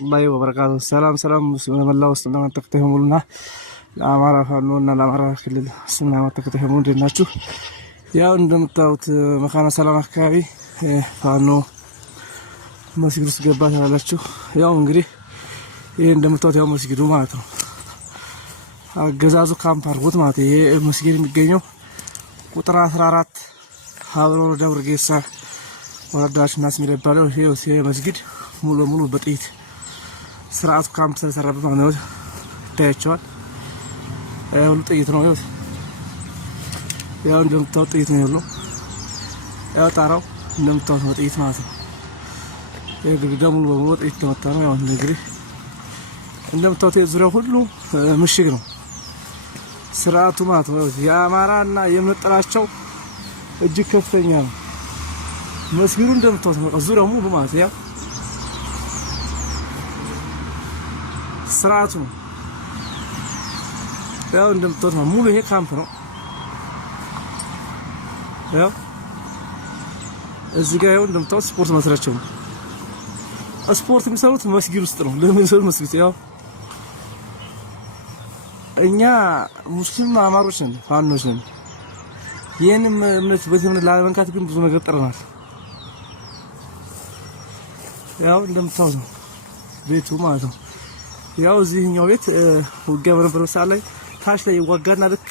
الله وبركاته. سلام بسم الله وسلم تكتهمولنا ለአማራ ፋኖና ለአማራ ክልል ስምና ተከታተሉን እንደናችሁ። ያው እንደምታውቁት መካነ ሰላም አካባቢ ፋኖ መስጊድ ውስጥ ገባ ታላላችሁ። ያው እንግዲህ ይሄ እንደምታውቁት ያው መስጊዱ ማለት ነው አገዛዙ ካምፕ አድርጎት ማለት ይሄ መስጊድ የሚገኘው ቁጥር 14 ሀብሮ ደብረ ጌሳ ወረዳች ናስ የሚባለው ይሄ መስጊድ ሙሉ በጥይት ስርዓቱ ካምፕ ተሰራበት ማለት ነው። ታያችኋል። ሁሉ ጥይት ነው። ያው እንደምታውቁት ጥይት ነው ያለው። ያው ጣራው እንደምታውቁት ጥይት ማለት ነው። የግድግዳው ሙሉ በሙሉ ጥይት ተመታ ነው። ያው እንግዲህ እንደምታውቁት የዙሪያው ሁሉ ምሽግ ነው ስርዓቱ ማለት ነው። የአማራና የምንጠላቸው እጅግ ከፍተኛ ነው። መስጊዱ እንደምታውቁት ዙሪያው ሙሉ ማለት ያው ስርዓቱ ነው። ያው እንደምታውቁት ሙሉ ይሄ ካምፕ ነው። ያው እዚህ ጋር ያው እንደምታውቁት ስፖርት መስራቸው ነው። ስፖርት የሚሰሩት መስጊድ ውስጥ ነው። ለምን ሰው መስጊድ ያው እኛ ሙስሊም አማሮች ነን፣ ፋኖች ነን። ይሄንም እምነት በዚህ ላለመንካት ግን ብዙ ነገር ጥረናል። ያው እንደምታውቁት ቤቱ ማለት ነው። ያው እዚህኛው ቤት ውጊያ በነበረው ሰዓት ላይ ታች ላይ ይዋጋና ልክ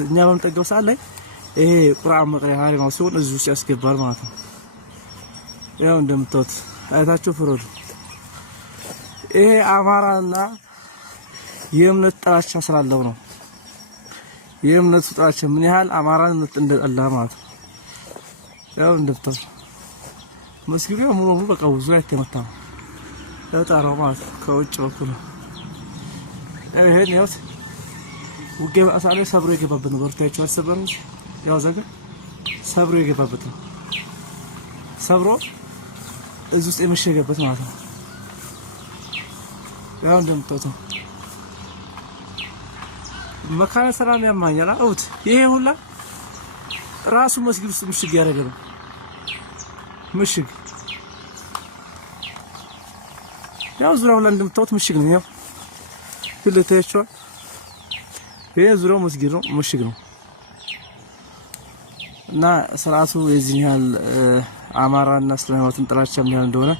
እኛ በመጠገው ሰዓት ላይ ይሄ ቁርአን መቅሪያ ሀሪማው ሲሆን እዚህ ውስጥ ያስገባል ማለት ነው። ያው እንደምታውቁት አይታችሁ ፍረዱ። ይሄ አማራና የእምነት ጥላቻ ስላለው ነው። የእምነት ጥላቻ ምን ያህል አማራን እንደጠላ ማለት ነው። ያው እንደምታውቁት መስጊዱ ሙሉ በቃ ብዙ ላይ ተመታ ነው። ለጣራው ማለት ከውጭ በኩል ይሄን ያው ውጌ አሳለ ሰብሮ የገባበት ነው። ወርታቸው አሰበም ያው ዘገ ሰብሮ የገባበት ነው። ሰብሮ እዚህ ውስጥ የመሸገበት ማለት ነው። ያው እንደምታውቁት መካነ ሰላም ያማኛል አውት ይሄ ሁላ ራሱ መስጊድ ውስጥ ምሽግ ያደረገ ነው። ምሽግ ያው ዙሪያው ላይ እንደምታውቁት ምሽግ ነው። ያው ስለታያችሁ ይሄ ዙሪያው መስጊድ ነው፣ ምሽግ ነው እና ስርዓቱ የዚህ ያህል አማራና እስላማትን ጥላቻ ምን እንደሆነ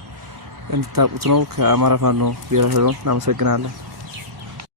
እንድታውቁት ነው። ከአማራ ፋኖ ብሔራዊ ኃይል እናመሰግናለን።